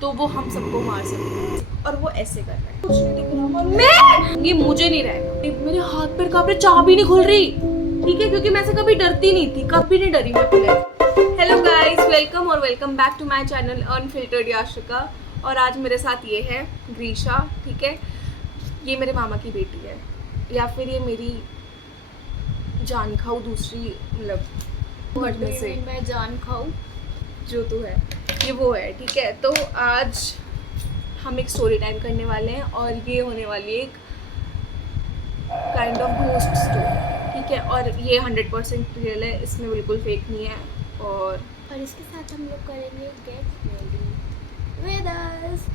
तो वो हम सबको मार सकता है। और वो ऐसे कर रहा है, कुछ नहीं दिख रहा मैं, ये मुझे नहीं रहेगा, मेरे हाथ पैर कांप रहे, चाबी नहीं खुल रही, ठीक है, क्योंकि मैं से कभी डरती नहीं थी, कभी नहीं डरी मैं पुलिस। हेलो गाइस, वेलकम और welcome back to my channel unfiltered Yashika. और आज मेरे साथ ये है ग्रीशा, ठीक है, ये मेरे मामा की बेटी है, या फिर ये मेरी जान खाऊ दूसरी, मतलब मरने से मैं जान खाऊं जो तू है, ये वो है, ठीक है। तो आज हम एक स्टोरी टाइम करने वाले हैं और ये होने वाली है एक काइंड ऑफ घोस्ट स्टोरी, ठीक है। और ये 100% रियल है, इसमें बिल्कुल फेक नहीं है। और इसके साथ हम लोग करेंगे get ready with us.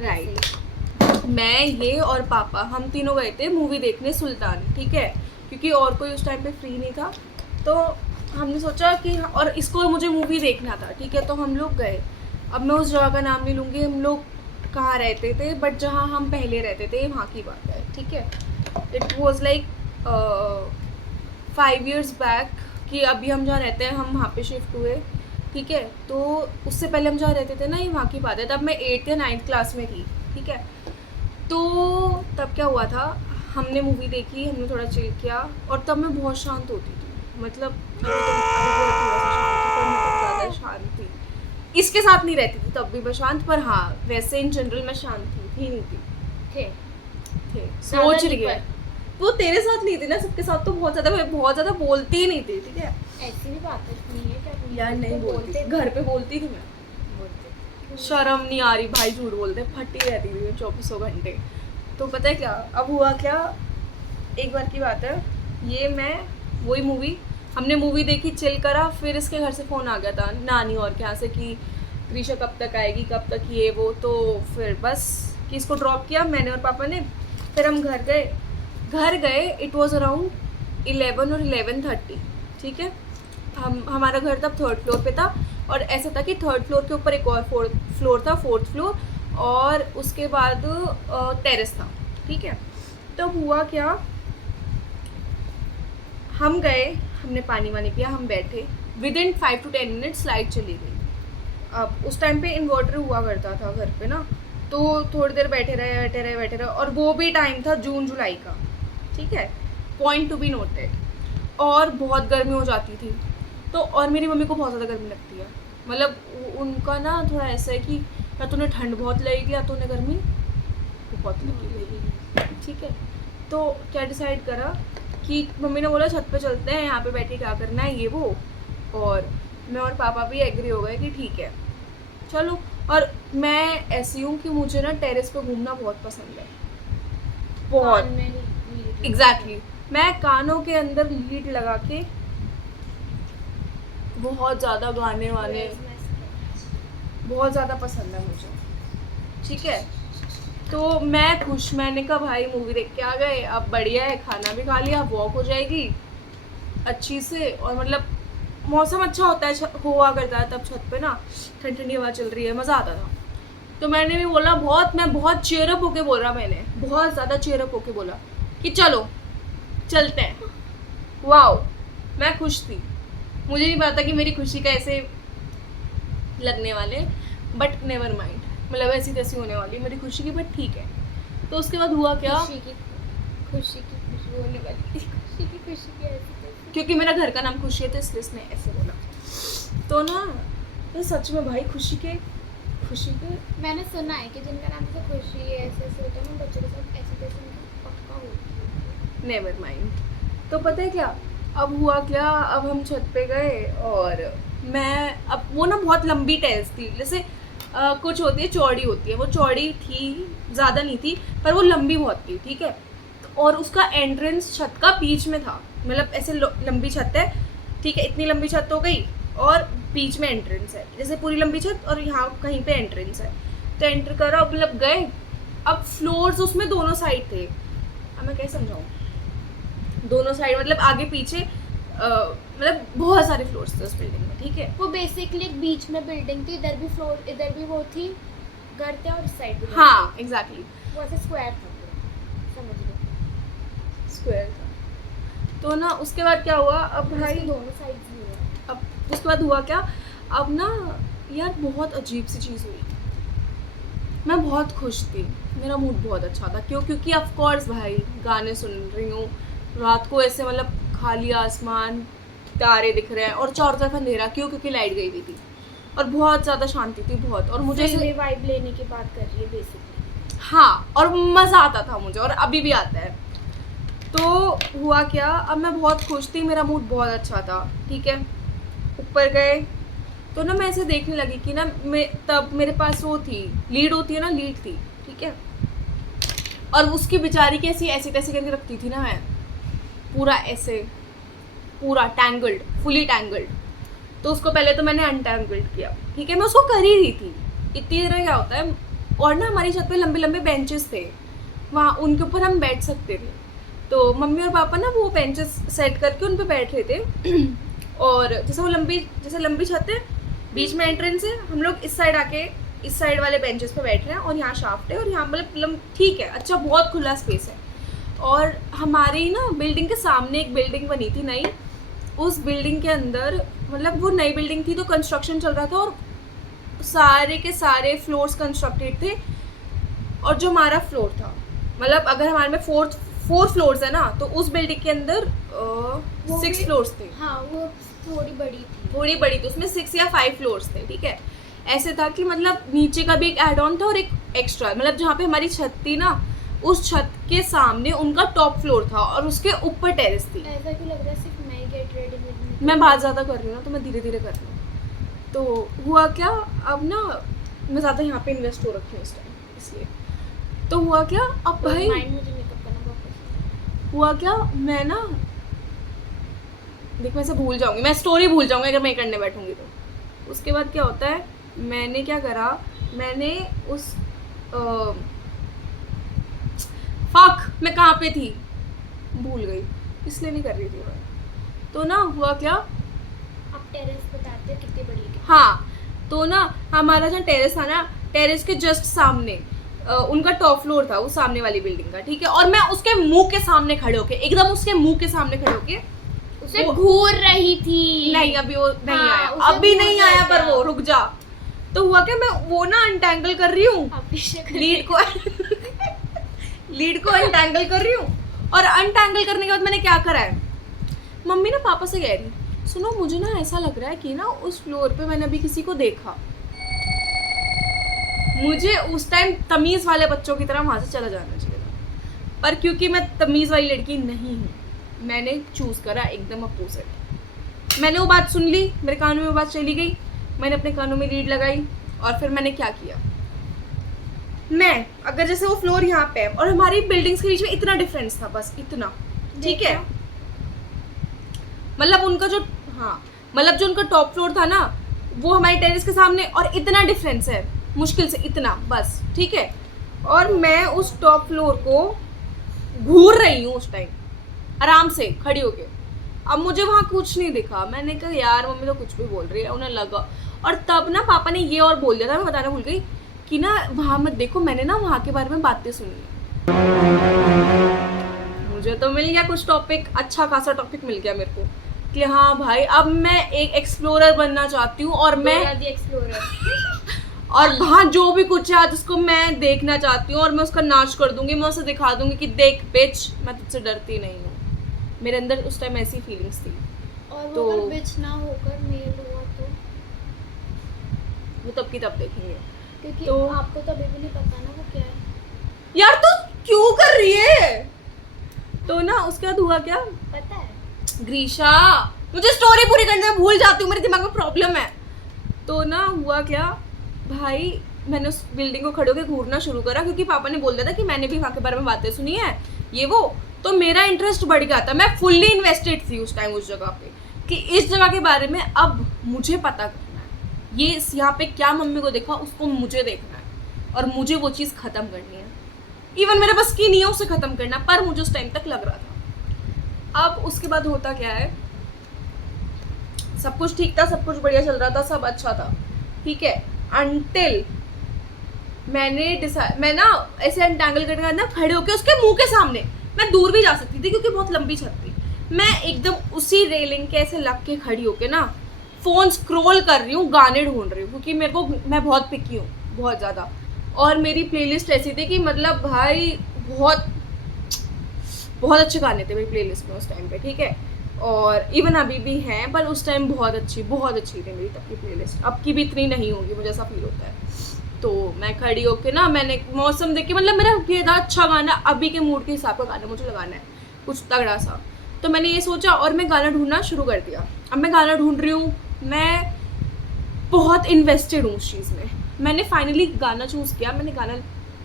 Right, मैं ये और पापा हम तीनों गए थे मूवी देखने सुल्तान, ठीक है, क्योंकि और कोई उस टाइम पे फ्री नहीं था, तो हमने सोचा कि और इसको मुझे मूवी देखना था, ठीक है, तो हम लोग गए। अब मैं उस जगह का नाम नहीं लूँगी, हम लोग कहाँ रहते थे, बट जहाँ हम पहले रहते थे वहाँ की बात है, ठीक है। It was like 5 years back, कि अभी हम जहाँ रहते हैं हम वहाँ पे शिफ्ट हुए, ठीक है। तो उससे पहले हम जहाँ रहते थे ना, ये वहाँ की बात है, तब मैं 8th या 9th क्लास में थी, ठीक है। तो तब क्या हुआ था, हमने मूवी देखी, हमने थोड़ा चिल किया, और तब मैं बहुत शांत होती थी, मतलब अभी थोड़ा सा शांत थी, पर मैं ज़्यादा शांत थी, इसके साथ नहीं रहती थी तब भी मैं शांत, पर हाँ वैसे इन जनरल मैं शांत थी नहीं थी, थे सोच रही है। वो तेरे साथ नहीं थी ना, सबके साथ तो बहुत ज़्यादा बोलती ही नहीं थी, ठीक है। ऐसी भी बात नहीं है क्या? यार नहीं बोलती, घर पे बोलती थी मैं, बोलते शर्म नहीं आ रही भाई, झूठ बोलते, फटी रहती थी मैं 24 घंटे। तो पता है क्या अब हुआ, क्या एक बार की बात है, ये मैं वही मूवी, हमने मूवी देखी, चिल करा, फिर इसके घर से फ़ोन आ गया था नानी और के यहाँ से कि ग्रीशा कब तक आएगी, कब तक ये वो, तो फिर बस कि इसको ड्रॉप किया मैंने और पापा ने, फिर हम घर गए। इट वाज अराउंड 11 और 11:30, ठीक है। हमारा घर तब 3rd फ्लोर पे था, और ऐसा था कि 3rd फ्लोर के ऊपर एक और 4th फ्लोर था, 4th फ्लोर, और उसके बाद टेरेस था, ठीक है। तो हुआ क्या, हम गए, हमने पानी वानी पिया, हम बैठे, with in 5 to 10 minutes light चली गई। अब उस टाइम पे इन्वर्टर हुआ करता था घर पे ना, तो थोड़ी देर बैठे रहे, और वो भी टाइम था जून जुलाई का, ठीक है, पॉइंट टू बी नोटेड। और बहुत गर्मी हो जाती थी, तो और मेरी मम्मी को बहुत ज़्यादा गर्मी लगती है, मतलब उनका ना थोड़ा ऐसा है कि या तो उन्हें ठंड बहुत लगेगी या तो उन्हें गर्मी बहुत लगेगी, ठीक है। तो क्या डिसाइड करा कि मम्मी ने बोला छत पे चलते हैं, यहाँ पे बैठे क्या करना है ये वो, और मैं और पापा भी एग्री हो गए कि ठीक है चलो। और मैं ऐसी हूँ कि मुझे ना टेरेस पे घूमना बहुत पसंद है, बहुत एग्जैक्टली, मैं कानों के अंदर लीड लगा के बहुत ज़्यादा गाने वाने बहुत ज़्यादा पसंद है मुझे, ठीक है। तो मैं खुश, मैंने कहा भाई मूवी देख के आ गए, अब बढ़िया है, खाना भी खा लिया, वॉक हो जाएगी अच्छी से, और मतलब मौसम अच्छा होता है, हुआ करता है तब छत पे ना, ठंडी ठंडी हवा चल रही है, मज़ा आता था। तो मैंने भी बोला, मैं बहुत चेयरअप होके बोल रहा, मैंने बहुत ज़्यादा चेयरअप होके बोला कि चलो चलते हैं। वाओ, मैं खुश थी, मुझे नहीं पता कि मेरी खुशी का ऐसे लगने वाले, बट नेवर माइंड, मतलब ऐसी तैसी होने वाली मेरी खुशी की, बट ठीक है। तो उसके बाद हुआ क्या, खुशी की होने वाली खुशी की ऐसी क्योंकि मेरा घर का नाम खुशी है तो इसलिए इसने ऐसे बोला। तो ना तो सच में भाई खुशी के मैंने सुना है कि जिनका नाम से खुशी है ऐसे होता है ना, बच्चों के साथ ऐसे तैसे पक्का होती है। Never mind. तो पता है क्या अब हुआ क्या, अब हम छत पे गए, और मैं, अब वो ना बहुत लंबी टेरेस थी, जैसे कुछ होती है चौड़ी होती है, वो चौड़ी थी, ज़्यादा नहीं थी, पर वो लंबी बहुत थी, ठीक है। और उसका एंट्रेंस छत का बीच में था, मतलब ऐसे लंबी छत है, ठीक है, इतनी लंबी छत हो गई, और बीच में एंट्रेंस है, जैसे पूरी लंबी छत और यहाँ कहीं पे एंट्रेंस है। तो एंटर करा, अब मतलब गए, अब फ्लोर्स उसमें दोनों साइड थे, अब मैं कैसे समझाऊँ, दोनों साइड मतलब आगे पीछे, मतलब बहुत सारे फ्लोर्स थे उस बिल्डिंग में, ठीक है। वो बेसिकली एक बीच में बिल्डिंग थी, इधर भी फ्लोर, इधर भी वो थी, घर थे, और इस साइड भी हाँ एग्जैक्टली, वो ऐसे स्क्वायर था, समझ लो स्क्वायर था। तो ना उसके बाद क्या हुआ, अब भाई दोनों साइड भी है। अब उसके बाद हुआ क्या, अब ना यार बहुत अजीब सी चीज़ हुई। मैं बहुत खुश थी, मेरा मूड बहुत अच्छा था। क्यों? क्योंकि ऑफ कोर्स भाई गाने सुन रही हूँ रात को, ऐसे मतलब खाली आसमान, तारे दिख रहे हैं और चारों तरफ अंधेरा। क्यों? क्योंकि लाइट गई हुई थी और बहुत ज़्यादा शांति थी, बहुत। और मुझे फिल्मी वाइब लेने की बात कर रही है बेसिकली। हाँ, और मज़ा आता था मुझे, और अभी भी आता है। तो हुआ क्या, अब मैं बहुत खुश थी, मेरा मूड बहुत अच्छा था, ठीक है। ऊपर गए तो ना मैं ऐसे देखने लगी कि ना मैं, तब मेरे पास वो थी, लीड होती है ना, लीड थी, ठीक है। और उसकी बेचारी की ऐसी ऐसे तैसे करके रखती थी ना मैं, पूरा ऐसे, पूरा टैंगल्ड, फुली टैंगल्ड। तो उसको पहले तो मैंने अनटैंगल्ड किया, ठीक है। मैं उसको कर ही रही थी। इतनी देर क्या होता है, और ना हमारी छत पे लंबे लंबे बेंचेस थे, वहाँ उनके ऊपर हम बैठ सकते थे। तो मम्मी और पापा ना वो बेंचेस सेट करके उन पे बैठ रहे थे। और जैसे लंबी छत है, बीच में एंट्रेंस है, हम लोग इस साइड आके इस साइड वाले बेंचेस पे बैठ रहे हैं, और यहाँ शाफ्ट है, और यहाँ मतलब ठीक है, अच्छा बहुत खुला स्पेस है। और हमारी ना बिल्डिंग के सामने एक बिल्डिंग बनी थी नई, उस बिल्डिंग के अंदर, मतलब वो नई बिल्डिंग थी तो कंस्ट्रक्शन चल रहा था, और सारे के सारे फ्लोर्स कंस्ट्रक्टेड थे। और जो हमारा फ्लोर था, मतलब अगर हमारे में फोर फ्लोर्स है ना, तो उस बिल्डिंग के अंदर 6 फ्लोर्स थे। हाँ, वो थोड़ी बड़ी थी, उसमें 6 या 5 फ्लोर्स थे, ठीक है। ऐसे था कि मतलब नीचे का भी एक एड ऑन था और एक एक्स्ट्रा, मतलब जहाँ पे हमारी छत थी ना, उस छत के सामने उनका टॉप फ्लोर था और उसके ऊपर टेरेस थी। ऐसा क्यों लग रहा है सिर्फ मैं गेट रेडी मैं बात ज़्यादा कर रही हूँ ना, तो मैं धीरे धीरे कर रही हूँ। तो हुआ क्या, अब ना मैं ज़्यादा यहाँ पे इन्वेस्ट हो रखी हूँ इस टाइम, इसलिए। तो हुआ क्या, अब भाई माइंड मुझे मेकअप करना वापस। हुआ क्या, मैं ना देख, मैं इसे भूल जाऊंगी, मैं स्टोरी भूल जाऊंगी अगर मैं करने बैठूंगी तो। उसके बाद क्या होता है, मैंने क्या करा, मैंने उस मैं कहाँ पे थी, भूल गई, इसलिए नहीं कर रही थी मैं। तो ना हुआ क्या, आप टेरेस बताते हो कितनी बड़ी है। हाँ, तो ना हमारा जहाँ टेरेस था ना, टेरेस के जस्ट सामने उनका टॉप फ्लोर था, उस सामने वाली बिल्डिंग का, ठीक है। और मैं उसके मुंह के सामने खड़े होके, एकदम उसके मुंह के सामने खड़े होके उसे घूर रही थी। नहीं, अभी वो नहीं हाँ, आया, उसे अभी घूर नहीं रहा आया, था। पर वो रुक जा। तो हुआ क्या, मैं वो ना अनटैंगल कर रही हूँ लीड को लीड को अनटैंगल कर रही हूँ, और अनटैंगल करने के बाद मैंने क्या करा है, मम्मी ना पापा से कह रही, सुनो मुझे ना ऐसा लग रहा है कि ना उस फ्लोर पे मैंने अभी किसी को देखा। मुझे उस टाइम तमीज़ वाले बच्चों की तरह वहाँ से चला जाना चाहिए था, पर क्योंकि मैं तमीज़ वाली लड़की नहीं हूँ, मैंने चूज़ करा एकदम अपोजिट। मैंने वो बात सुन ली, मेरे कानों में वो बात चली गई, मैंने अपने कानों में लीड लगाई, और फिर मैंने क्या किया, मैं अगर जैसे वो फ्लोर यहाँ पे है और हमारी बिल्डिंग्स के बीच में इतना डिफरेंस था, बस इतना, ठीक है। मतलब उनका जो, हाँ, मतलब जो उनका टॉप फ्लोर था ना, वो हमारी टेरेस के सामने, और इतना डिफरेंस है, मुश्किल से इतना, बस, ठीक है। और मैं उस टॉप फ्लोर को घूर रही हूँ उस टाइम, आराम से खड़ी होके। अब मुझे वहाँ कुछ नहीं दिखा, मैंने कहा यार मम्मी तो कुछ भी बोल रही है, उन्हें लगा। और तब ना पापा ने ये और बोल दिया था, मैं बताना भूल गई, कि ना वहाँ मत देखो, मैंने ना वहाँ के बारे में बातें सुनी। मुझे तो मिल गया कुछ टॉपिक, अच्छा खासा टॉपिक मिल गया मेरे को, कि हाँ भाई अब मैं एक एक्सप्लोरर बनना चाहती हूँ, और मैं एक्सप्लोरर और वहाँ जो भी कुछ है आज उसको मैं देखना चाहती हूँ, और मैं उसका नाश कर दूंगी, मैं उसे दिखा दूंगी कि देख बिच, मैं तुझसे डरती नहीं हूँ। मेरे अंदर उस टाइम ऐसी फीलिंग्स थी। और वो तो अगर बिच ना होकर मेल हुआ तो, वो तब की तब देखेंगे, क्योंकि तो आपको तो अभी भी नहीं पता ना वो क्या है। यार तू क्यों कर रही है। तो ना उसके बाद हुआ क्या, पता है ग्रीशा, मुझे स्टोरी पूरी करने में भूल जाती हूँ, मेरे दिमाग में प्रॉब्लम है। तो ना हुआ क्या भाई, मैंने उस बिल्डिंग को खड़े होकर घूरना शुरू करा, क्योंकि पापा ने बोल दिया था कि मैंने भी वहाँ के बारे में बातें सुनी है, ये वो। तो मेरा इंटरेस्ट बढ़ गया था, मैं फुल्ली इन्वेस्टेड थी उस टाइम उस जगह पे, कि इस जगह के बारे में अब मुझे पता करना है, ये यहाँ पे क्या मम्मी को देखा उसको मुझे देखना है, और मुझे वो चीज़ ख़त्म करनी है। इवन मेरे बस की नहीं है उसे ख़त्म करना, पर मुझे उस टाइम तक लग रहा था। अब उसके बाद होता क्या है, सब कुछ ठीक था, सब कुछ बढ़िया चल रहा था, सब अच्छा था, ठीक है, अनटिल मैं ना ऐसे अनटैंगल करने ना खड़े होके उसके मुंह के सामने, मैं दूर भी जा सकती थी क्योंकि बहुत लंबी छत थी, मैं एकदम उसी रेलिंग के ऐसे लग के खड़ी होके ना फ़ोन स्क्रॉल कर रही हूँ, गाने ढूंढ रही हूँ, क्योंकि मैं बहुत पिकी हूँ, बहुत ज़्यादा। और मेरी प्लेलिस्ट ऐसी थी कि मतलब भाई बहुत बहुत अच्छे गाने थे मेरी प्लेलिस्ट में उस टाइम पे, ठीक है। और इवन अभी भी हैं, पर उस टाइम बहुत अच्छी थी मेरी तब की प्लेलिस्ट। अब की भी इतनी नहीं होगी, मुझे ऐसा फील होता है। तो मैं खड़ी होके ना, मैंने मौसम देख के, मतलब मेरा ये था अच्छा गाना, अभी के मूड के हिसाब का गाना मुझे लगाना है, कुछ तगड़ा सा। तो मैंने ये सोचा और मैं गाना ढूंढना शुरू कर दिया। अब मैं गाना ढूंढ रही हूँ, मैं बहुत इन्वेस्टेड हूँ उस चीज़ में। मैंने फाइनली गाना चूज़ किया, मैंने गाना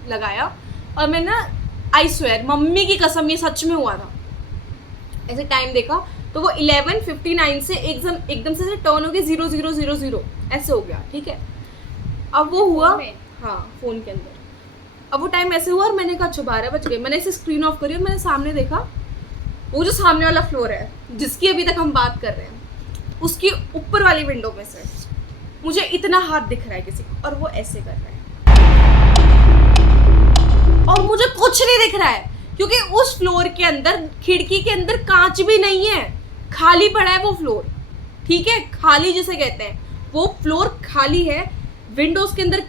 लगाया और मैं ना, आई स्वेयर, मम्मी की कसम, ये सच में हुआ था। ऐसे टाइम देखा तो वो 11:59 से एकदम से टर्न हो गया 0000 ऐसे हो गया, ठीक है। अब वो हुआ, हाँ, फ़ोन के अंदर। अब वो टाइम ऐसे हुआ और मैंने कहा अच्छा 12 बज गए। मैंने इसे स्क्रीन ऑफ करी और मैंने सामने देखा, वो जो सामने वाला फ्लोर है जिसकी अभी तक हम बात कर रहे हैं, उसकी ऊपर वाली विंडो में से मुझे इतना हाथ दिख रहा है किसी को, और वो ऐसे कर रहा है और मुझे कुछ नहीं दिख रहा है, क्योंकि उस फ्लोर के अंदर, खिड़की के अंदर कांच भी नहीं है, खाली पड़ा है वो फ्लोर, ठीक है। खाली जिसे कहते हैं, वो फ्लोर खाली है, विंडोज के अंदर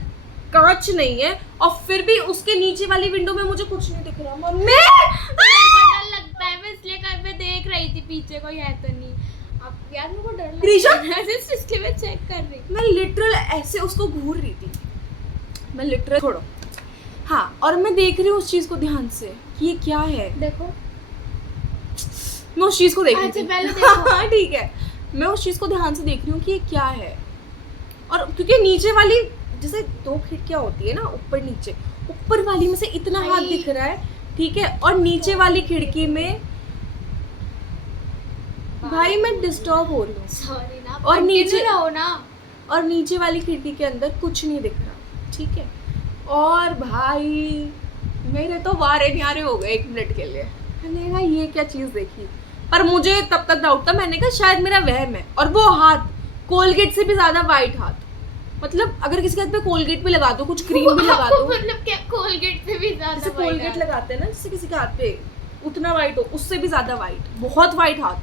कांच नहीं है, और फिर भी उसके नीचे वाली विंडो में मुझे कुछ नहीं दिख रहा। मम्मी, डर लगता है, मैं इसलिए कर पे देख रही थी पीछे कोई है तो नहीं। अब यार मेरे को डर लग क्रिशा, रहा है, इसलिए मैं चेक कर रही। मैं लिटरल ऐसे उसको घूर रही थी, मैं लिटरल, छोड़ो, हाँ। और मैं देख रही हूँ उस चीज को ध्यान से कि ये क्या है। देखो, मैं उस चीज को देख रही थी, पहले देखो। हाँ ठीक है, मैं उस चीज को ध्यान से देख रही हूँ कि ये क्या है। और क्योंकि नीचे वाली, जैसे 2 खिड़कियां होती है ना, ऊपर नीचे, ऊपर वाली में से इतना हाथ दिख रहा है, ठीक है। और नीचे वाली खिड़की में भाई मैं डिस्टर्ब हो रही हूँ, सॉरी ना, और नीचे रहो ना, और नीचे वाली खिड़की के अंदर कुछ नहीं दिख रहा, ठीक है। और भाई मेरे तो वारे न्यारे हो गए 1 मिनट के लिए। मैंने कहा ये क्या चीज़ देखी, पर मुझे तब तक डाउट था, मैंने कहा शायद मेरा वहम है। और वो हाथ कोलगेट से भी ज़्यादा वाइट हाथ, मतलब अगर किसी के हाथ पे कोलगेट भी लगा दो, कुछ क्रीम भी लगा दो, मतलब क्या कोलगेट से भी ज्यादा जैसे कोलगेट लगाते हैं ना, जैसे किसी के हाथ पे उतना वाइट हो, उससे भी ज़्यादा वाइट, बहुत वाइट हाथ,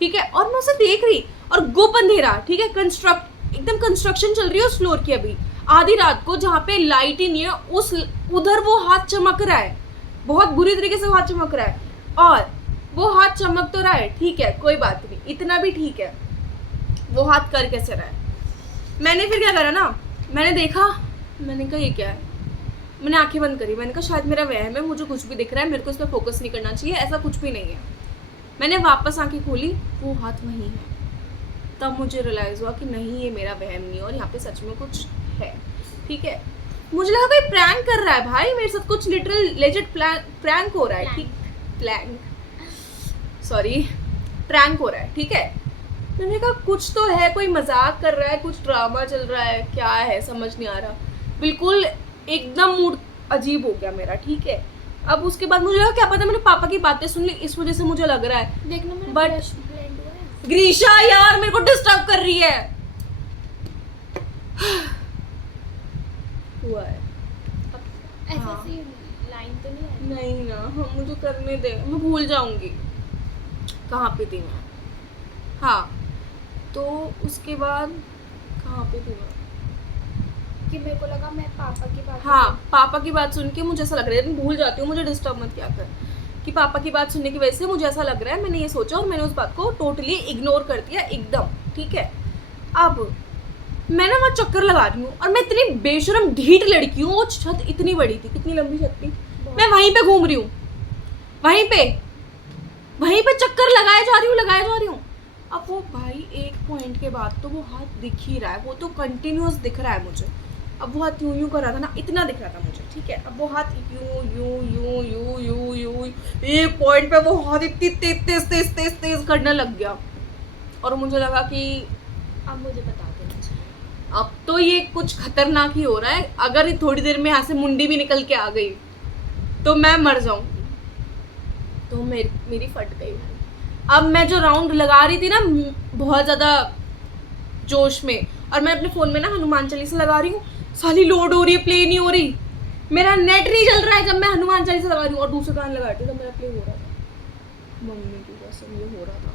ठीक है। और मैं उसे देख रही, और गुप अंधेरा, ठीक है, एकदम कंस्ट्रक्शन चल रही है उस फ्लोर की, अभी आधी रात को, जहाँ पे लाइट ही नहीं है, उधर वो हाथ चमक रहा है, बहुत बुरी तरीके से हाथ चमक रहा है। और वो हाथ चमक तो रहा है, ठीक है, कोई बात नहीं, इतना भी ठीक है, वो हाथ कर कैसे रहा है। मैंने फिर क्या करा ना, मैंने देखा, मैंने कहा ये क्या है, मैंने आंखें बंद करी, मैंने कहा शायद मेरा वहम है, मुझे कुछ भी दिख रहा है, मेरे को इस पर फोकस नहीं करना चाहिए, ऐसा कुछ भी नहीं है। मैंने वापस आंखें खोली, वो हाथ वहीं है। तब मुझे रियलाइज़ हुआ कि नहीं, ये मेरा वहम नहीं है और यहाँ पे सच में कुछ है, ठीक है। मुझे लगा कोई प्रैंक कर रहा है भाई मेरे साथ, कुछ लिटरल लेजिट प्रैंक हो रहा है, ठीक, प्रैंक हो रहा है, ठीक है। मैंने कहा कुछ तो है, कोई मजाक कर रहा है, कुछ ड्रामा चल रहा है, क्या है समझ नहीं आ रहा, बिल्कुल एकदम मूड अजीब हो गया मेरा, ठीक है। अब उसके बाद मुझे लगा क्या पता मैंने पापा की बातें सुन ली, इस वजह से मुझे लग रहा है, देखना मेरा बट ब्लश ब्लेंड हुआ है। ग्रीशा यार मेरे को डिस्टर्ब कर रही है। हुआ है ऐसे हाँ। सी लाइन तो नहीं आई। नहीं ना, हाँ मुझे करने दे, मैं भूल जाऊंगी कहाँ पे थी मैं। हाँ, तो उसके बाद कहाँ पे थी मैं, कि मेरे को लगा मैं पापा की बात, हाँ, पापा की बात सुन के मुझे ऐसा लग रहा है, लेकिन भूल जाती हूँ, मुझे डिस्टर्ब मत किया कर, कि पापा की बात सुनने की वजह से मुझे ऐसा लग रहा है, मैंने ये सोचा और मैंने उस बात को टोटली इग्नोर कर दिया एकदम, ठीक है। अब मैं ना वहाँ चक्कर लगा रही हूँ, और मैं इतनी बेशरम ढीठ लड़की हूँ, वो छत इतनी बड़ी थी, कितनी लंबी छत थी, मैं वहीं पे घूम रही हूँ, वहीं पे चक्कर लगाए जा रही हूँ। अब वो भाई एक पॉइंट के बाद तो वो हाथ दिख ही रहा है, वो तो कंटिन्यूअस दिख रहा है मुझे। अब वो हाथ यूं कर रहा था ना, इतना दिख रहा था मुझे, ठीक है। अब वो हाथ यूं एक पॉइंट पे वो हाथ इतनी तेज करने लग गया, और मुझे लगा कि अब मुझे बता देना चाहिए। अब तो ये कुछ खतरनाक ही हो रहा है, अगर थोड़ी देर में यहाँ से मुंडी भी निकल के आ गई तो मैं मर जाऊंगी। तो मेरी फट गई। अब मैं जो राउंड लगा रही थी ना बहुत ज़्यादा जोश में, और मैं अपने फ़ोन में ना हनुमान चालीसा लगा रही हूँ, साली लोड हो रही है, प्ले नहीं हो रही, मेरा नेट नहीं चल रहा है जब मैं हनुमान चालीसा लगा रही हूँ, और दूसरे गाना लगा रही थी तब मेरा प्ले हो रहा था। मम्मी की कसम ये हो रहा था,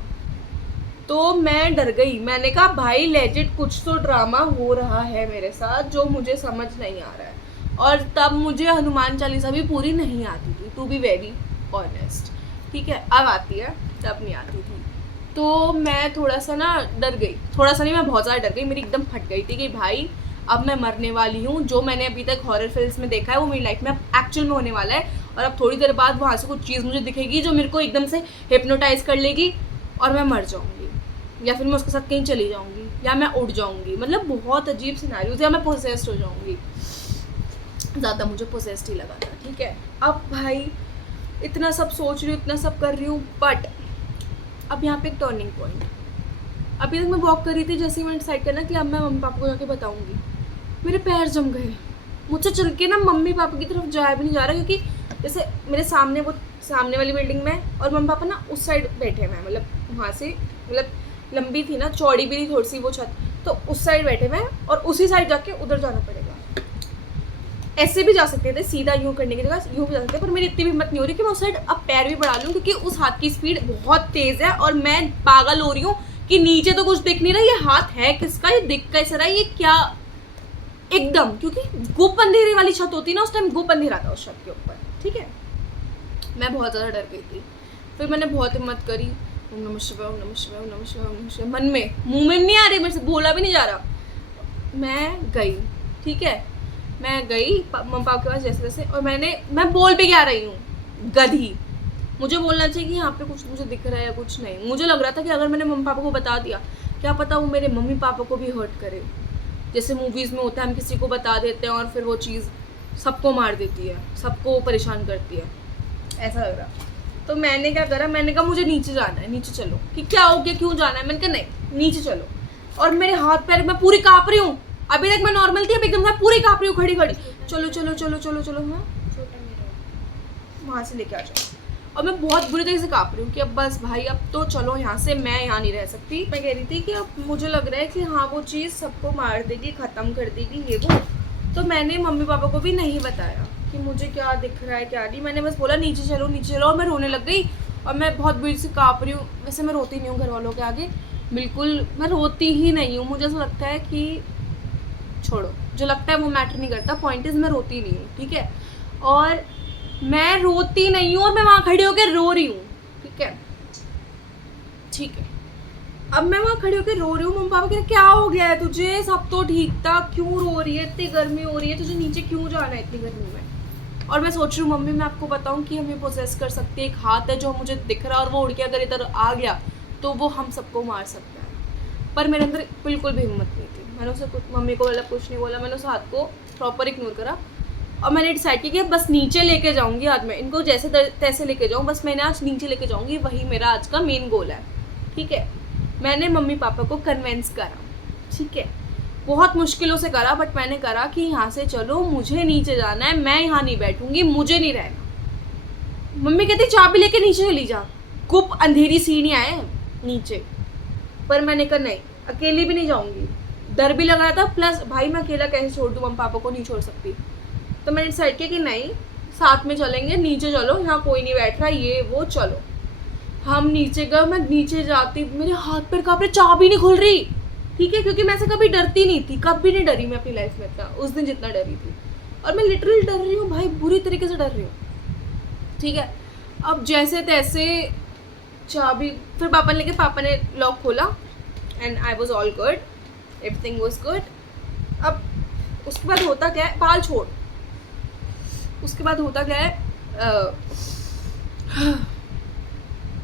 तो मैं डर गई, मैंने कहा भाई लेजिट कुछ तो ड्रामा हो रहा है मेरे साथ जो मुझे समझ नहीं आ रहा है। और तब मुझे हनुमान चालीसा भी पूरी नहीं आती थी, टू बी वेरी ऑनेस्ट, ठीक है। अब आती है, तब नहीं आती थी। तो मैं थोड़ा सा ना डर गई, थोड़ा सा नहीं, मैं बहुत ज़्यादा डर गई, मेरी एकदम फट गई थी कि भाई अब मैं मरने वाली हूँ। जो मैंने अभी तक हॉरर फिल्म्स में देखा है वो मेरी लाइफ में एक्चुअल में होने वाला है। और अब थोड़ी देर बाद वहाँ से कुछ चीज़ मुझे दिखेगी जो मेरे को एकदम से हिप्नोटाइज कर लेगी और मैं मर जाऊँगी, या फिर मैं उसके साथ कहीं चली जाऊँगी, या मैं उड़ जाऊँगी। मतलब बहुत अजीब सिनेरियोज, या मैं पोसेस्ड हो जाऊँगी। ज़्यादा मुझे पोसेस्ड ही लगा था, ठीक है। अब भाई इतना सब सोच रही हूँ, इतना सब कर रही हूँ, बट अब यहाँ पे एक टर्निंग पॉइंट। अभी तक मैं वॉक कर रही थी, जैसे ही मैंने डिसाइड करना कि अब मैं मम्मी पापा को जाके बताऊँगी, मेरे पैर जम गए। मुझसे चल के ना मम्मी पापा की तरफ जाया भी नहीं जा रहा, क्योंकि जैसे मेरे सामने वो सामने वाली बिल्डिंग में और मम्मी पापा ना उस साइड बैठे हुए हैं, मतलब वहाँ से, मतलब लंबी थी ना, चौड़ी भी थी थोड़ी सी वो छत, तो उस साइड बैठे हुए हैं और उसी साइड जाके उधर जाना पड़ेगा। ऐसे भी जा सकते थे, सीधा यूँ करने की जगह यूँ भी जा सकते, पर मेरी इतनी भी हिम्मत नहीं हो रही कि मैं उस साइड अब पैर भी बढ़ा लूँ, क्योंकि उस हाथ की स्पीड बहुत तेज़ है और मैं पागल हो रही हूँ कि नीचे तो कुछ दिख नहीं रहा, ये हाथ है किसका, ये दिख कैसे रहा है, ये क्या, एकदम, क्योंकि गुप अंधेरे वाली छत होती है ना, उस टाइम गुप अंधेरा था उस छत के ऊपर, ठीक है। मैं बहुत ज़्यादा डर गई थी। फिर मैंने बहुत हिम्मत करी, ओम नमः शिवाय, ओम नमः शिवाय, ओम नमः शिवाय, ओम नमः शिवाय, मन में, मुंह में नहीं आ रही, मेरे से बोला भी नहीं जा रहा। मैं गई, ठीक है, मैं गई मम्मी पापा के पास जैसे जैसे, और मैं बोल भी क्या रही हूँ, गधी। मुझे बोलना चाहिए कि यहाँ पे कुछ मुझे दिख रहा है या कुछ नहीं। मुझे लग रहा था कि अगर मैंने मम्मी पापा को बता दिया, क्या पता वो मेरे मम्मी पापा को भी हर्ट करे, जैसे मूवीज़ में होता है, हम किसी को बता देते हैं और फिर वो चीज़ सबको मार देती है, सबको परेशान करती है, ऐसा लग रहा। तो मैंने क्या करा, मैंने कहा मुझे नीचे जाना है, नीचे चलो। कि क्या हो गया, क्यों जाना है, मैंने कहा नहीं नीचे चलो। और मेरे हाथ पैर, मैं पूरी काँप रही हूँ, अभी तक मैं नॉर्मल थी, अब एकदम मैं पूरी काँप रही हूँ, खड़ी खड़ी, चलो चलो चलो चलो चलो, हाँ वहाँ से लेके आ जाओ। और मैं बहुत बुरी तरीके से काँप रही हूँ कि अब बस भाई अब तो चलो यहाँ से, मैं यहाँ नहीं रह सकती। मैं कह रही थी कि अब मुझे लग रहा है कि हाँ वो चीज़ सबको मार देगी, ख़त्म कर देगी, ये वो। तो मैंने मम्मी पापा को भी नहीं बताया कि मुझे क्या दिख रहा है क्या नहीं, मैंने बस बोला नीचे चलो नीचे चलो, और मैं रोने लग गई। और मैं बहुत बुरी से काँप रही हूँ। वैसे मैं रोती नहीं हूँ घर वालों के आगे, बिल्कुल मैं रोती ही नहीं हूँ। मुझे ऐसा लगता है कि छोड़ो, जो लगता है वो मैटर नहीं करता, पॉइंट इज़ मैं रोती नहीं हूँ, ठीक है। और मैं रोती नहीं हूँ और मैं वहाँ खड़ी होकर रो रही हूँ, ठीक है, ठीक है। अब मैं वहाँ खड़ी होकर रो रही हूँ, मम्मी पापा कह रहे क्या हो गया है तुझे, सब तो ठीक था, क्यों रो रही है, इतनी गर्मी हो रही है, तुझे नीचे क्यों जाना है इतनी गर्मी में। और मैं सोच रही हूँ मम्मी मैं आपको बताऊँ कि हमें पोसेस कर सकती है, एक हाथ है जो मुझे दिख रहा है और वो उड़ के अगर इधर आ गया तो वो हम सबको मार सकता है। पर मेरे अंदर बिल्कुल भी हिम्मत नहीं थी। मैंने उसे मम्मी को मतलब कुछ नहीं बोला, मैंने उस हाथ को प्रॉपर इग्नोर करा और मैंने डिसाइड किया कि बस नीचे लेके जाऊंगी आज मैं इनको, जैसे तैसे लेके जाऊँ, बस मैंने आज नीचे लेके जाऊंगी, वही मेरा आज का मेन गोल है, ठीक है। मैंने मम्मी पापा को कन्विंस करा, ठीक है, बहुत मुश्किलों से करा, बट मैंने करा कि यहाँ से चलो, मुझे नीचे जाना है, मैं यहाँ नहीं बैठूंगी, मुझे नहीं रहना। मम्मी कहती चाबी लेके नीचे चली जा, गुप अंधेरी सीढ़ियाँ हैं नीचे। पर मैंने कहा नहीं, अकेली भी नहीं जाऊंगी, डर भी लग रहा था, प्लस भाई मैं अकेला कैसे छोड़ दूँ, मम्मी पापा को नहीं छोड़ सकती। तो मैंने डिसाइड किया कि नहीं, साथ में चलेंगे, नीचे चलो, यहाँ कोई नहीं बैठ रहा, ये वो, चलो। हम नीचे गए, मैं नीचे जाती मेरे हाथ पैर काँप रहे, चाबी नहीं खुल रही, ठीक है, क्योंकि मैं ऐसे कभी डरती नहीं थी, कभी नहीं डरी मैं अपनी लाइफ में इतना, उस दिन जितना डरी थी। और मैं लिटरली डर रही हूँ भाई, बुरी तरीके से डर रही हूँ, ठीक है। अब जैसे तैसे चाबी, फिर पापा ने लेके, पापा ने लॉक खोला and I was all good, everything was good. अब उसके बाद होता क्या है, बाल छोड़, उसके बाद होता क्या है,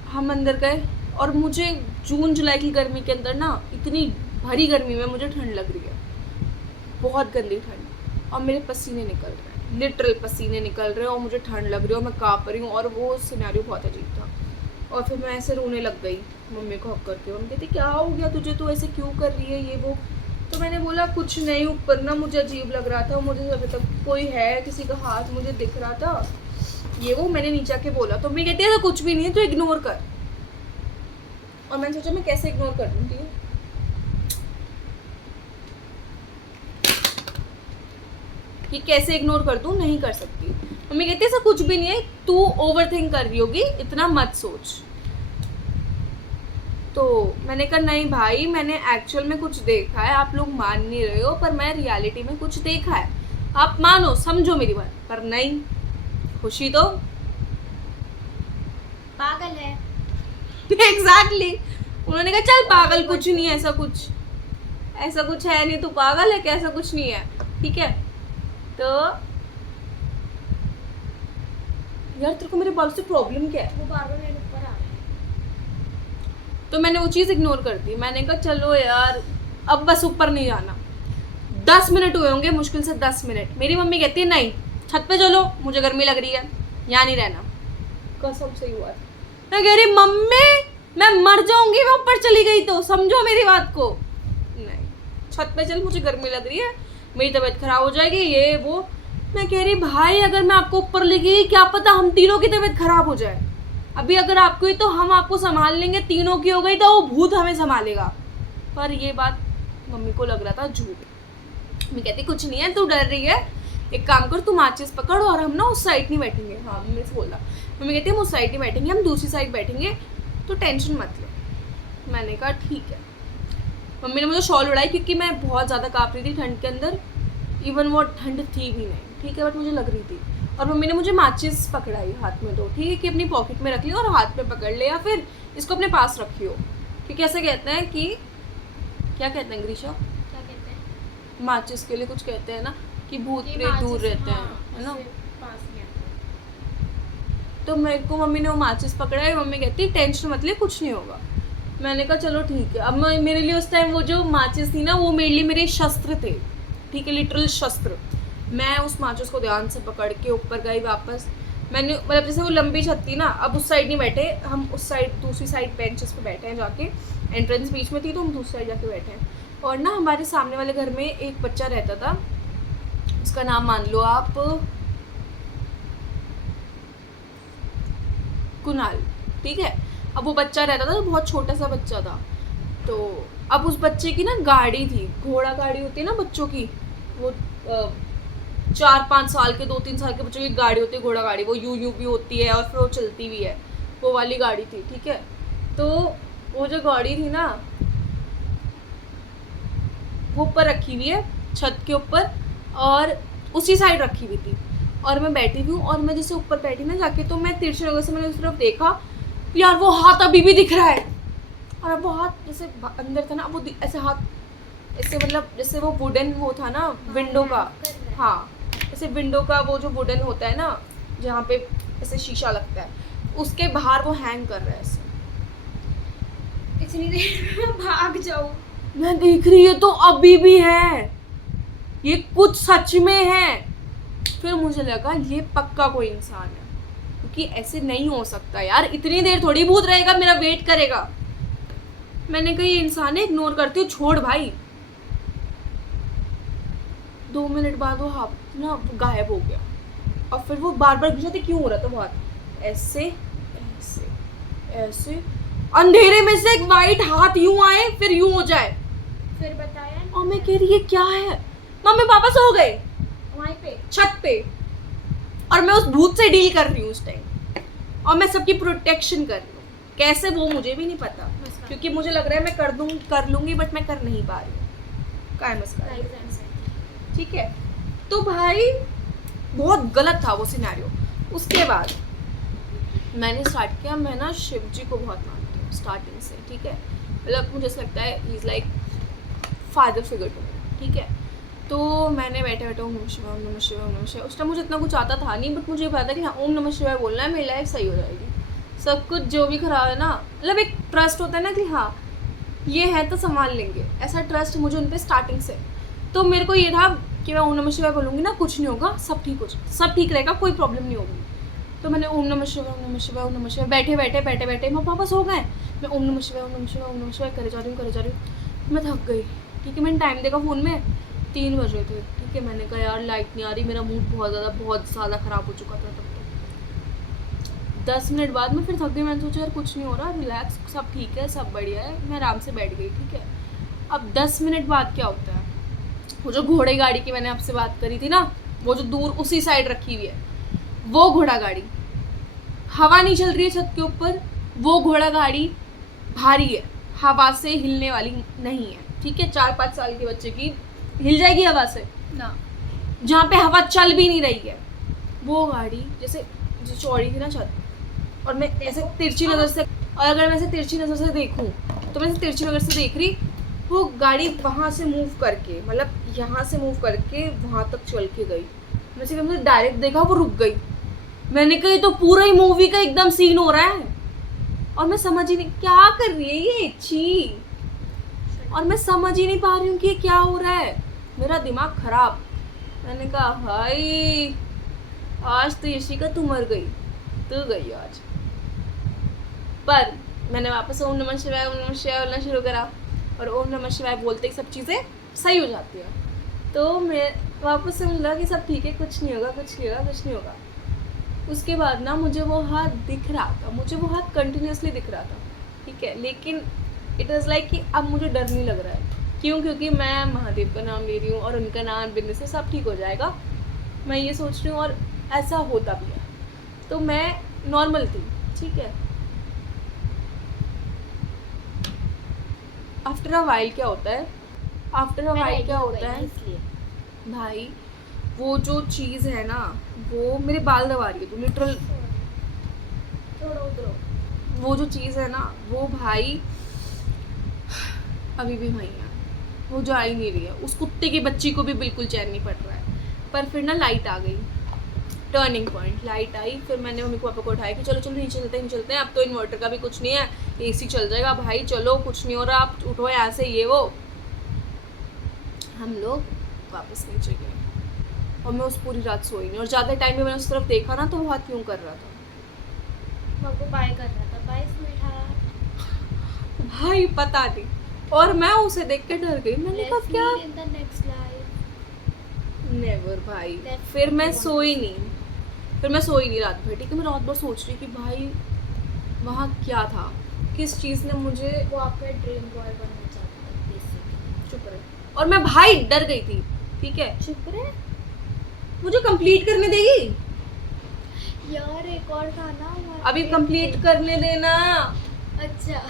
हम अंदर गए और मुझे जून जुलाई की गर्मी के अंदर ना, इतनी भरी गर्मी में मुझे ठंड लग रही है, बहुत गंदी ठंड, और मेरे पसीने निकल रहे हैं, लिटरल पसीने निकल रहे हैं, और मुझे ठंड लग रही है और मैं काँप रही हूँ, और वो सिनेरियो बहुत अजीब था। और फिर मैं ऐसे रोने लग गई मम्मी को हक करके, मम्मी कहती क्या हो गया तुझे, तू ऐसे क्यों कर रही है, ये वो। तो मैंने बोला कुछ नहीं, ऊपर ना मुझे अजीब लग रहा था, मुझे अभी तक कोई है, किसी का हाथ मुझे दिख रहा था, ये वो, मैंने नीचे आके बोला। तो मम्मी कहती है तो कुछ भी नहीं है, तो इग्नोर कर। और मैंने सोचा मैं कैसे इग्नोर कर दूँ, ठीक है, कि कैसे इग्नोर कर दूँ, नहीं कर सकती। मम्मी कहती है ऐसा कुछ भी नहीं है, तू ओवर थिंक कर रही होगी, इतना मत सोच। तो मैंने कहा नहीं भाई, मैंने एक्चुअल में कुछ देखा है, आप लोग मान नहीं रहे हो, पर मैं रियलिटी में कुछ देखा है, आप मानो समझो मेरी बात। पर नहीं, खुशी तो पागल है। एग्जैक्टली उन्होंने कहा चल पागल, कुछ नहीं है, ऐसा कुछ है नहीं, तू पागल है क्या, ऐसा कुछ नहीं है, ठीक है। तो यार तेरे को मेरे बाल से प्रॉब्लम क्या है? वो बार बार मेरे ऊपर आ रहा है। तो मैंने वो चीज़ इग्नोर कर दी। मैंने कहा चलो यार अब बस ऊपर नहीं जाना। 10 मिनट हुए होंगे, मुश्किल से 10 मिनट। मेरी मम्मी कहती है नहीं छत पे चलो, मुझे गर्मी लग रही है, यहाँ नहीं रहना। कसम से हुआ। मैं कह रही मम्मी मैं मर जाऊंगी मैं ऊपर चली गई तो, समझो मेरी बात को। नहीं छत पे चल, मुझे गर्मी लग रही है, मेरी तबीयत खराब हो जाएगी, ये वो। मैं कह रही भाई अगर मैं आपको ऊपर ले गई, क्या पता हम तीनों की तबीयत खराब हो जाए। अभी अगर आपको ही तो हम आपको संभाल लेंगे, तीनों की हो गई तो वो भूत हमें संभालेगा। पर ये बात मम्मी को लग रहा था झूठ। मम्मी कहती कुछ नहीं है, तू डर रही है, एक काम कर तू माचिस पकड़ और हम ना उस साइड नहीं बैठेंगे। हाँ मम्मी से बोला। मम्मी कहती है हम उस साइड नहीं बैठेंगे, हम दूसरी साइड बैठेंगे, तो टेंशन मत ले। मैंने कहा ठीक है। मम्मी ने मुझे शॉल उड़ाई क्योंकि मैं बहुत ज़्यादा काँप रही थी ठंड के अंदर। इवन वो ठंड थी भी नहीं, ठीक है, बट मुझे लग रही थी। और मम्मी ने मुझे माचिस पकड़ाई हाथ में, तो ठीक है कि अपनी पॉकेट में रख ली और हाथ में पकड़ ले, या फिर इसको अपने पास रखियो, क्योंकि ऐसे कहते हैं कि, क्या कहते हैं ग्रीशा, क्या कहते हैं? माचिस के लिए कुछ कहते हैं ना कि भूत ये प्रेत दूर माचिस, रहते हाँ, हैं, है ना। उससे पास नहीं आता। तो मेरे को मम्मी ने वो माचिस पकड़ाई। मम्मी कहती टेंशन मत ले, कुछ नहीं होगा। मैंने कहा चलो ठीक है। अब मेरे लिए उस टाइम वो जो माचिस थी ना, वो मेरे लिए मेरे शस्त्र थे, ठीक है, लिटरल शस्त्र। मैं उस माचिस को ध्यान से पकड़ के ऊपर गई वापस। मैंने मतलब जैसे वो लंबी छत थी ना, अब उस साइड नहीं बैठे हम, उस साइड दूसरी साइड बेंचेस पे बैठे हैं जाके। एंट्रेंस बीच में थी तो हम दूसरी साइड जाके बैठे हैं। और ना हमारे सामने वाले घर में एक बच्चा रहता था, उसका नाम मान लो आप कुणाल, ठीक है। अब वो बच्चा रहता था, तो बहुत छोटा सा बच्चा था। तो अब उस बच्चे की ना गाड़ी थी, घोड़ा गाड़ी होती है ना बच्चों की, वो 4-5 साल के 2-3 साल के बच्चों की गाड़ी होती है, घोड़ा गाड़ी, वो यूं भी होती है और फिर वो चलती भी है, वो वाली गाड़ी थी, ठीक है। तो वो जो गाड़ी थी ना, वो ऊपर रखी हुई है छत के ऊपर, और उसी साइड रखी हुई थी। और मैं बैठी हुई हूँ, और मैं जैसे ऊपर बैठी ना जाके, तो मैं तिरछी नजर से मैंने उस तरफ देखा, यार वो हाथ अभी भी दिख रहा है। और अब वो हाथ जैसे अंदर था ना, वो ऐसे हाथ ऐसे, मतलब जैसे वो वुडन वो था ना विंडो का, हाँ ऐसे विंडो का वो जो वुडन होता है ना, जहाँ पे ऐसे शीशा लगता है, उसके बाहर वो हैंग कर रहा है ऐसे। इतनी देर में भाग जाऊं। मैं देख रही है तो अभी भी है, ये कुछ सच में है। फिर मुझे लगा ये पक्का कोई इंसान है, क्योंकि ऐसे नहीं हो सकता यार, इतनी देर थोड़ी भूत रहेगा मेरा वेट करेगा। मैंने कहा ये इंसान है, इग्नोर करती हूँ, छोड़ भाई। 2 मिनट बाद वो हाथ ना गायब हो गया, और फिर वो बार बार पूछा था क्यों हो रहा था वो हाथ ऐसे ऐसे ऐसे, अंधेरे में से एक वाइट हाथ यूं आए फिर यूं हो जाए। फिर बताया नहीं? और मैं कह रही ये क्या है। मम्मी पापा सो गए वहीं पे छत पे, और मैं उस भूत से डील कर रही हूँ उस टाइम, और मैं सबकी प्रोटेक्शन कर रही हूँ। कैसे वो मुझे भी नहीं पता, क्योंकि मुझे लग रहा है मैं कर लूँगी, बट मैं कर नहीं पा रही हूँ। काय मस्का, ठीक है। तो भाई बहुत गलत था वो सिनेरियो। उसके बाद मैंने स्टार्ट किया, मैं ना शिव जी को बहुत मानती हूँ स्टार्टिंग से, ठीक है। मतलब मुझे ऐसा लगता है he is like father figure to me, ठीक है। तो मैंने बैठे बैठे ओम नमः शिवाय ओम नमः शिवाय ओम नमः शिवाय, उस टाइम मुझे इतना कुछ आता था नहीं, बट मुझे पता था कि हाँ ओम नमः शिवाय बोलना है, मेरी लाइफ सही हो जाएगी। सब कुछ जो भी खराब है ना, मतलब एक ट्रस्ट होता है ना कि हाँ ये है तो संभाल लेंगे, ऐसा ट्रस्ट मुझे उन पर स्टार्टिंग से। तो मेरे को ये था कि मैं ओम नमः शिवाय बोलूँगी ना, कुछ नहीं होगा, सब ठीक रहेगा, कोई प्रॉब्लम नहीं होगी। तो मैंने ओम नमः शिवाय ओम नमः शिवाय ओम नमः शिवाय, बैठे बैठे मैं पापा सो गए, मैं ओम नमः शिवाय ओम नमः शिवाय ओम नमः शिवाय करे जा रही हूँ। मैं थक गई, ठीक है। मैंने टाइम देखा फ़ोन में, 3 बज रहे थे, ठीक है। मैंने कहा यार लाइट नहीं आ रही, मेरा मूड बहुत ज़्यादा ख़राब हो चुका था तब तक। 10 मिनट बाद मैं फिर थक गई। मैंने सोचा यार कुछ नहीं हो रहा, रिलैक्स, सब ठीक है, सब बढ़िया है। मैं आराम से बैठ गई, ठीक है। अब 10 मिनट बाद क्या होता है, वो जो घोड़े गाड़ी की मैंने आपसे बात करी थी ना, वो जो दूर उसी साइड रखी हुई है, वो घोड़ा गाड़ी, हवा नहीं चल रही है छत के ऊपर, वो घोड़ा गाड़ी भारी है, हवा से हिलने वाली नहीं है, ठीक है। 4-5 साल के बच्चे की हिल जाएगी हवा से ना, जहाँ पे हवा चल भी नहीं रही है। वो गाड़ी जैसे जो चौड़ी थी ना छत, और मैं ऐसे तिरछी नज़र से, और अगर मैं ऐसे तिरछी नज़र से देखूँ तो मैं ऐसे तिरछी नज़र से देख रही, वो गाड़ी वहाँ से मूव करके, मतलब यहाँ से मूव करके वहाँ तक चल के गई। मैं सिर्फ मुझे डायरेक्ट देखा, वो रुक गई। मैंने कहा ये तो पूरा ही मूवी का एकदम सीन हो रहा है, और मैं समझ ही नहीं क्या कर रही है ये छी, और मैं समझ ही नहीं पा रही हूँ कि ये क्या हो रहा है। मेरा दिमाग खराब। मैंने कहा भाई आज तो यशिका तू मर गई, तू गई आज। पर मैंने वापस ओम नमः शिवाय बोलना शुरू करा, और ओम नमः शिवाय बोलते ही सब चीज़ें सही हो जाती हैं। तो मैं वापस से बोला कि सब ठीक है, कुछ नहीं होगा, कुछ नहीं होगा, कुछ नहीं होगा। उसके बाद ना मुझे वो हाथ दिख रहा था, मुझे वो हाथ कंटिन्यूसली दिख रहा था, ठीक है। लेकिन इट इज़ लाइक कि अब मुझे डर नहीं लग रहा है। क्यों? क्योंकि मैं महादेव का नाम ले रही हूँ और उनका नाम लेने से सब ठीक हो जाएगा, मैं ये सोच रही हूँ, और ऐसा होता भी है। तो मैं नॉर्मल थी, ठीक है। आफ्टर अ वाइल क्या होता है, भाई वो जो चीज़ है ना, वो मेरे बाल दबा रही है, तो लिटरल वो जो चीज़ है ना, वो भाई अभी भी वहीं है, वो जा ही नहीं रही है। उस कुत्ते की बच्ची को भी बिल्कुल चैन नहीं पड़ रहा है। पर फिर ना लाइट आ गई, टर्निंग पॉइंट, लाइट आई। फिर मैंने मम्मी पापा को उठाया कि चलो चलो नीचे चलते हैं, अब तो इन्वर्टर का भी कुछ नहीं है, एसी चल जाएगा भाई, चलो कुछ नहीं हो रहा, आप उठो यहाँ से, ये वो। हम लोग वापस नीचे गए, और मैं उस पूरी रात सोई नहीं, और ज़्यादा टाइम में मैंने उस तरफ देखा ना, तो वो हाथ क्यों कर रहा था, बाबू बाय कर रहा था, बाय स्वीटहार्ट। भाई पता नहीं। और मैं उसे देख के डर गई, मैंने कहा क्या, in the next life never भाई। That's फिर what मैं you want सोई to नहीं रात भर, ठीक है। मैं रात भर सोच रही कि भाई वहाँ क्या था, किस चीज़ ने मुझे, वो आपका ड्रीम बॉय बनना चाहता था बेसिकली। चुप रहे, और मैं भाई डर गई थी, ठीक है। चुप रहे मुझे कंप्लीट करने देगी, यार, एक और था ना हमारा, अभी कंप्लीट करने देना। अच्छा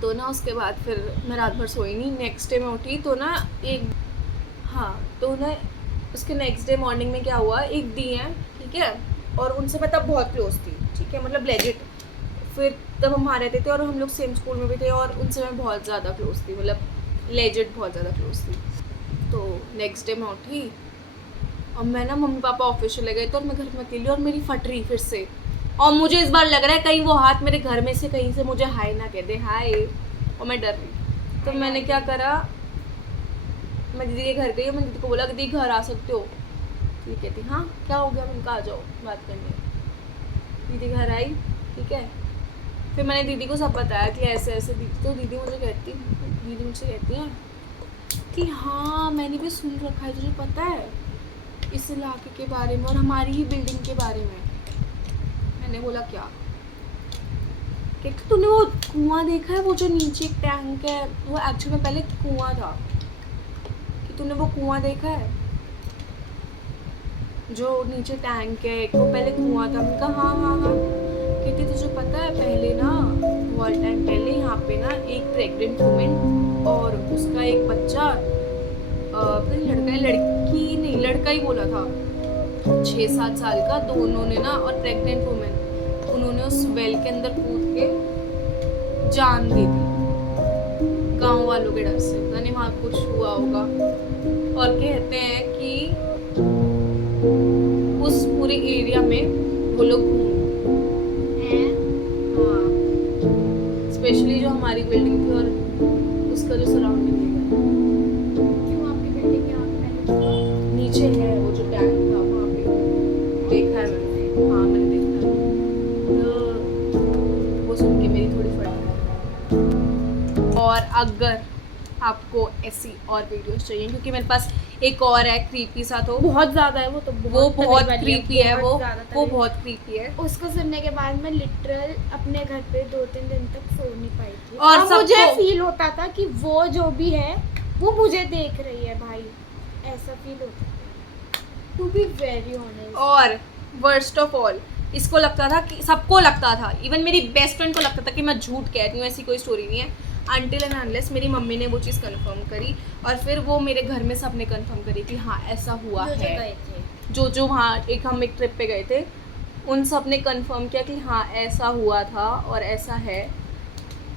तो ना उसके बाद फिर मैं रात भर सोई नहीं। नेक्स्ट डे मैं उठी तो ना तो ना उसके नेक्स्ट डे मॉर्निंग में क्या हुआ, एक दी है, ठीक है, और उनसे मैं तब बहुत क्लोज थी, ठीक है, मतलब लेजिट। फिर तब हम वहाँ रहते थे और हम लोग सेम स्कूल में भी थे, और उनसे मैं बहुत ज़्यादा क्लोज थी, मतलब लेजिट बहुत ज़्यादा क्लोज थी। तो नेक्स्ट डे मैं उठी, और मैं ना मम्मी पापा ऑफिस चले गए, तो और मैं घर में अकेली, और मेरी फट रही फिर से। और मुझे इस बार लग रहा है कहीं वो हाथ मेरे घर में से कहीं से मुझे हाय ना कह दे, हाय, और मैं डर रही। तो मैंने क्या करा, मैं दीदी के घर गई, और मैंने दीदी को बोला कि दीदी घर आ सकते हो, ठीक कहती हाँ क्या हो गया, मैंने कहा आ जाओ बात करने। दीदी घर आई, ठीक है। फिर मैंने दीदी को सब बताया कि ऐसे ऐसे दीदी, तो दीदी मुझसे कहती हैं कि हाँ मैंने भी सुन रखा है, तुझे पता है इस इलाके के बारे में और हमारी ही बिल्डिंग के बारे में। मैंने बोला क्या? कहते तूने वो कुआं देखा है, वो जो नीचे एक टैंक है, वो एक्चुअली में पहले कुआं था, कि तूने वो कुआं देखा है जो नीचे टैंक है, वो पहले कुआं था। मैंने कहा हाँ। कहती तुझे पता है पहले ना, बहुत टाइम पहले यहाँ पे ना एक प्रेग्नेंट वुमेन और उसका एक बच्चा, लड़का ही बोला था, 6-7 साल का, दोनों ने ना, और प्रेग्नेंट वुमेन, उन्होंने उस वेल के अंदर कूद के जान दे दी गांव वालों के डर से, पता नहीं वहाँ कुछ हुआ होगा। और कहते हैं कि उस पूरे एरिया में वो लोग हैं, हाँ, स्पेशली जो हमारी बिल्डिंग थी और उसका जो सराउंडिंग है, क्यों आपकी बिल्डिंग यहाँ पे पहले नीचे है वो जो टैंक था वहाँ पे, देखा है मैंने, हाँ मैंने देखा है। तो वो सुन के मेरी थोड़ी फट है। और अगर आपको ऐसी और वीडियोस चाहिए, क्योंकि मेरे पास एक और है क्रीपी सा, तो बहुत ज़्यादा है, वो तो वो बहुत क्रीपी है, वो ज़्यादा बहुत क्रीपी है। उसको सुनने के बाद मैं लिटरल अपने घर पे 2-3 दिन तक सो नहीं पाई थी, और मुझे सबको- फील होता था कि वो जो भी है वो मुझे देख रही है भाई, ऐसा फील होता था, टू बी वेरी ऑनेस्ट। और वर्स्ट ऑफ ऑल इसको लगता था कि, सबको लगता था, इवन मेरी बेस्ट फ्रेंड को लगता था कि मैं झूठ कह रही हूँ, ऐसी कोई स्टोरी नहीं है, अनटिल एंड अनलेस मेरी मम्मी ने वो चीज़ कंफर्म करी, और फिर वो मेरे घर में सबने कंफर्म करी कि हाँ ऐसा हुआ जो है। गए थे। जो वहाँ हम एक ट्रिप पे गए थे, उन सब ने कंफर्म किया कि हाँ ऐसा हुआ था और ऐसा है।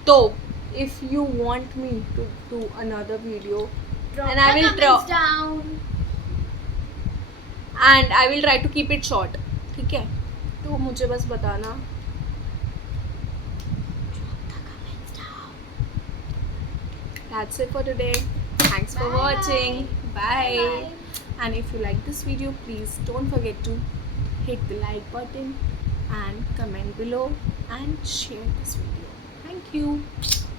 तो if you want me to do another video Drop and I the will comments down. And I will try to keep it short, ठीक है? तो मुझे बस बताना। That's it for today. Thanks for Bye. watching. Bye. Bye. And if you like this video, please don't forget to hit the like button and comment below and share this video. Thank you.